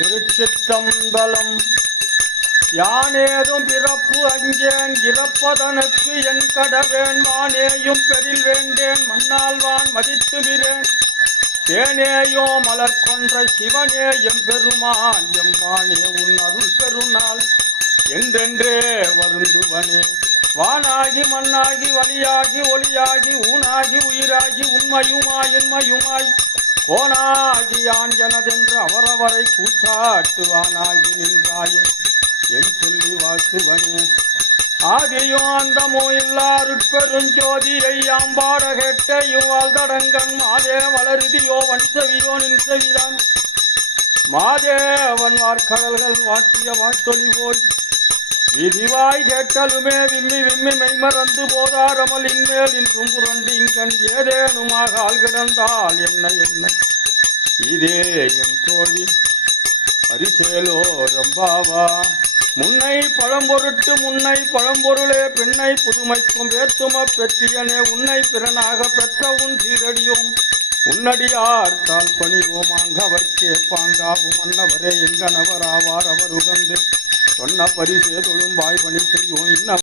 திருச்சிற்றம்பலம். யானேதும் பிறப்பு அஞ்சேன் இறப்பதனுக்கு என் கடவேன் வானேயும் பெரில் வேண்டேன் மண்ணால்வான் மதித்துமிரேன் தேனேயோ மலர் கொன்ற சிவனே எம்பெருமான் எம்மானே உன் அருள் பெருநாள் என்றென்றே வருந்துவனே. வானாகி மண்ணாகி வழியாகி ஒளியாகி ஊனாகி உயிராகி உண்மையுமாய் இன்மையுமாய் கோனாகி யான் எனதென்று அவரவரை கூட்டாட்டுவானாகி நின்றாயே என் சொல்லி வாழ்த்துவனே. ஆதியோ அந்தமோ இல்லாருட்பெருஞ்சோதியை யாம்பாட கேட்டையோ வாழ்தடங்கன் மாதே வளருதியோ வன்செவியோ நின் செவிதான் மாதேவன் வார்கடல்கள் வாட்டிய வாட்டொளி போய் விதிவாய் கேட்டலுமே விம்மி விம்மி மெய்மறந்து போதாரமல் இன்மேல் இன்றும் புரண்டு இங்கண் ஏதேனுமாக ஆள் கிடந்தால் என்ன என்ன இதே என் தோழி பரிசேலோ ரம்பாவா. முன்னை பழம்பொருட்டு முன்னை பழம்பொருளே பெண்ணை புதுமைக்கும் வேற்றும பெற்றியனே உன்னை பிறனாக பெற்ற உன் சீரடியோம் உன்னடியார் தால் பணிவோம் அங்கவர்க்கே பாங்காவும் மன்னவரே எங்கனவர் ஆவார் அவர் உகந்து சொன்ன பரிசே தொழும் வாய் பணி செய்வோம் இன்ன